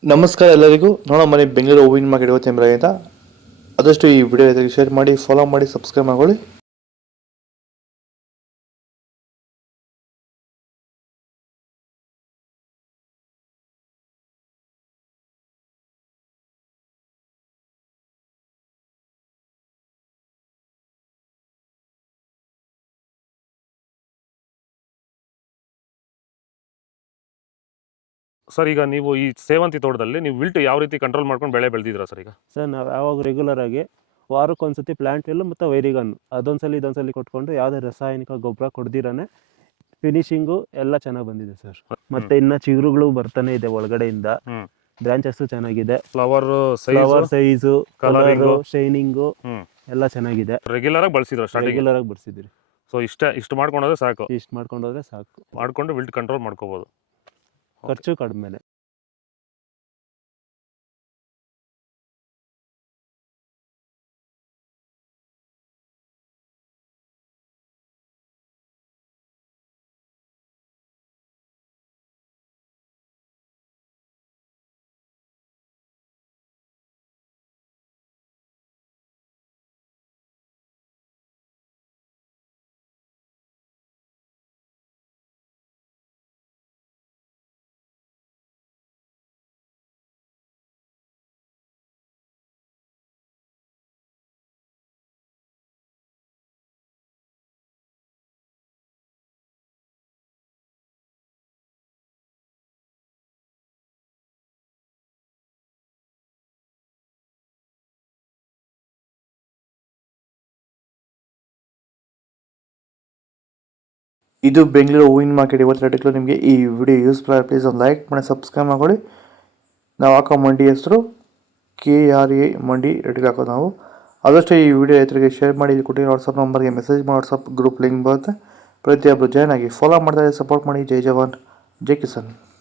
ನಮಸ್ಕಾರ ಎಲ್ಲರಿಗೂ. ನೋಡೋ ಮನೆ ಬೆಂಗಳೂರು ಹೂವಿನ ಮಾರ್ಕೆಟ್ ಇವತ್ತು ಅಂತ ಆದಷ್ಟು ಈ ವಿಡಿಯೋ ಶೇರ್ ಮಾಡಿ, ಫಾಲೋ ಮಾಡಿ, ಸಬ್ಸ್ಕ್ರೈಬ್ ಮಾಡ್ಕೊಳ್ಳಿ. ಸರ್, ಈಗ ನೀವು ಈ ಸೇವಂತಿ ತೋಟದಲ್ಲಿ ನೀವು ವಿಲ್ಟ್ ಯಾವ ರೀತಿ ಕಂಟ್ರೋಲ್ ಮಾಡ್ಕೊಂಡು ಬೆಳೆ ಬೆಳೆದಿದ್ದೀರಾ ಸರ್? ಈಗ ಸರ್ ನಾವು ಯಾವಾಗ ರೆಗ್ಯುಲರ್ ಆಗಿ ವಾರಕ್ಕೊಂದ್ಸತಿ ಪ್ಲಾಂಟ್ ಎಲ್ಲ ಮತ್ತು ವೈರಿಗನ್ ಅದೊಂದ್ಸಲಿ ಇದೊಂದ್ಸಲಿ ಕೊಟ್ಕೊಂಡು ಯಾವುದೇ ರಾಸಾಯನಿಕ ಗೊಬ್ಬರ ಕೊಡ್ದಿರಾನೆ ಫಿನಿಶಿಂಗು ಎಲ್ಲ ಚೆನ್ನಾಗಿ ಬಂದಿದೆ ಸರ್. ಮತ್ತೆ ಇನ್ನ ಚಿಗುರುಗಳು ಬರ್ತಾನೆ ಇದೆ ಒಳಗಡೆಯಿಂದ. ಬ್ರಾಂಚಸ್ ಚೆನ್ನಾಗಿದೆ, ಫ್ಲವರ್ ಸೈಜು, ಕಲರು, ಶೈನಿಂಗು ಎಲ್ಲ ಚೆನ್ನಾಗಿದೆ. ರೆಗ್ಯುಲರ್ ಆಗಿ ಬಳಸಿದ್ರು ರೆಗ್ಯುಲರ್ ಆಗಿ ಬರ್ಸಿದ್ರಿ. ಸೊ ಇಷ್ಟು ಮಾಡ್ಕೊಂಡೋದ್ರೆ ಸಾಕು. ಇಷ್ಟು ಮಾಡ್ಕೊಂಡೋದ್ರೆ ಸಾಕು, ಮಾಡ್ಕೊಂಡು ವಿಲ್ಟ್ ಕಂಟ್ರೋಲ್ ಮಾಡ್ಕೋಬಹುದು. ಖರ್ಚು ಕಡಿಮೆನೆ. ಇದು ಬೆಂಗಳೂರು ಹೂವಿನ ಮಾರ್ಕೆಟ್ ಇವತ್ತು ರೇಟ್ಗಳು. ನಿಮಗೆ ಈ ವಿಡಿಯೋ ಯೂಸ್ಫುಲ್ ಆಗಿ ಪ್ಲೀಸ್ ಒಂದು ಲೈಕ್ ಮಾಡಿ, ಸಬ್ಸ್ಕ್ರೈಬ್ ಮಾಡ್ಕೊಳ್ಳಿ. ನಾವು ಹಾಕೋ ಮಂಡಿ ಹೆಸರು KRA ಮಂಡಿ ರೇಟ್ಗೆ ಹಾಕೋದು ನಾವು. ಆದಷ್ಟು ಈ ವಿಡಿಯೋ ರೈತರಿಗೆ ಶೇರ್ ಮಾಡಿ. ಇಲ್ಲಿ ಕೊಟ್ಟಿರೋ ವಾಟ್ಸಪ್ ನಂಬರ್ಗೆ ಮೆಸೇಜ್ ಮಾಡಿ, ವಾಟ್ಸಪ್ ಗ್ರೂಪ್ ಲಿಂಕ್ ಬರುತ್ತೆ. ಪ್ರತಿಯೊಬ್ಬರು ಜಾಯ್ನ್ ಆಗಿ ಫಾಲೋ ಮಾಡ್ತಾರೆ, ಸಪೋರ್ಟ್ ಮಾಡಿ. ಜೈ ಜವಾನ್, ಜೈ ಕಿಸಾನ್.